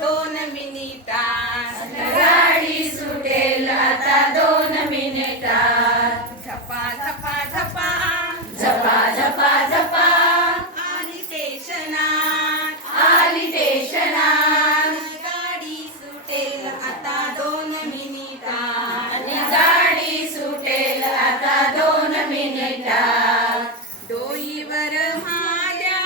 2 मिनिटात. गाडी सुटेल आता 2 मिनिटात. झपा झपा झपा झपा झपा झपा आली स्टेशनात. आली स्टेशनात. गाडी सुटेल आता 2 मिनिटात. आणि गाडी सुटेल आता 2 मिनिटात. डोईवर माझ्या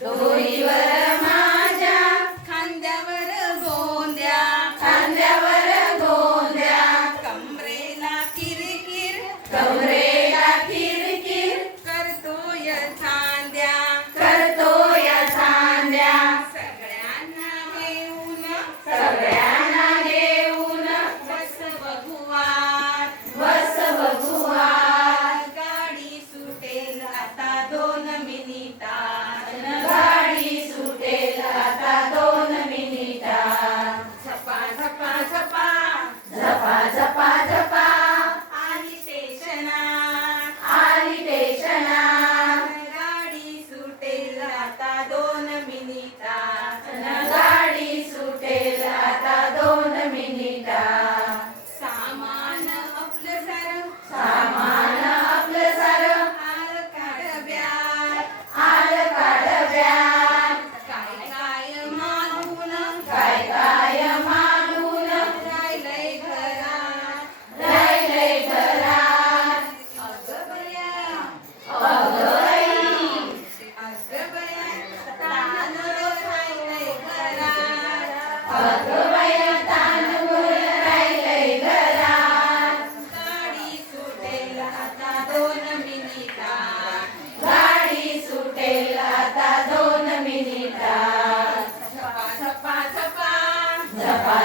डोईवर माझ्या खांद्यावर गोंद्या. खांद्यावर गोंद्या. कमरेला किरकिर कमरेला किरकिर करतोय चांद्या. करतोय चांद्या. सगळ्यांना घेऊन सगळ्यांना घेऊन बस बघुवार. बस बघुवार. गाडी सुटेल आता 2 मिनिटात. गाडी सुटेल आता 2 मिनिटात. झपा झपा झपा झपा झपा झपा आली स्टेशनात. आली स्टेशनात. गाडी सुटेल आता 2 मिनिटात. गाडी सुटेल आता 2 मिनिटात. सामान आपलं सारं सामान आपलं सारं आलं काढव्यात. आलं काढव्यात. काय काय मागून काय काय मागून राहिलंय घरात. राहिलंय घरात. अगं बया अगं बाई. अगं बया तांदूळ राहिलंय घरात. अगं बाई तांदूळ राहिलंय घरात. गाडी सुटेल आता 2 मिनिटात. गाडी सुटेल आता 2 मिनिटात. झपा झपा झपा झपा